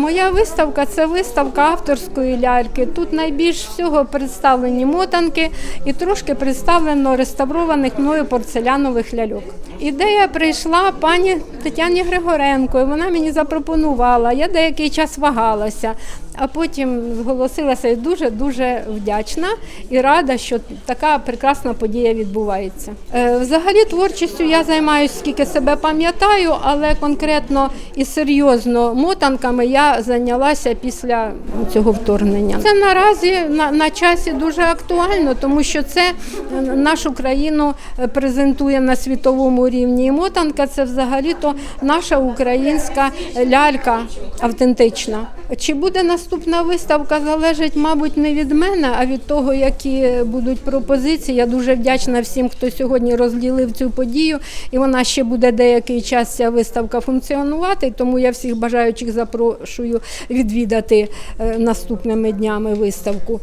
Моя виставка це виставка авторської ляльки. Тут найбільш всього представлені мотанки і трошки представлено реставрованих мною порцелянових ляльок. Ідея прийшла пані Тетяні Григоренко. Вона мені запропонувала. Я деякий час вагалася, а потім зголосилася і дуже дуже вдячна і рада, що така прекрасна подія відбувається. Е, Взагалі творчістю я займаюся скільки себе пам'ятаю, але конкретно і серйозно мотанками я зайнялася після цього вторгнення. Це наразі на, на часі дуже актуально, тому що це е, нашу країну е, презентує на світовому рівні. І мотанка це взагалі-то наша українська лялька автентична. Чи буде наступна виставка, залежить, мабуть, не від мене, а від того, які будуть пропозиції. Я дуже вдячна всім, хто сьогодні розділив цю подію. І вона ще буде деякий час ця виставка функціонувати. Тому я всіх бажаючих запрошую відвідати е, наступними днями виставку.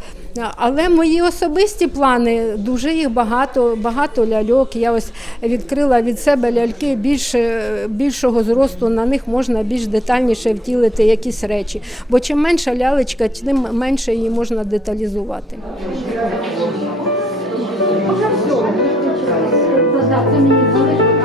Але мої особисті плани дуже їх багато, багато ляльок. Я ось відкрила від себе ляльки більше, більшого зросту. На них можна більш детальніше втілити якісь речі. Бо чим менша лялечка, тим менше її можна деталізувати. Це мені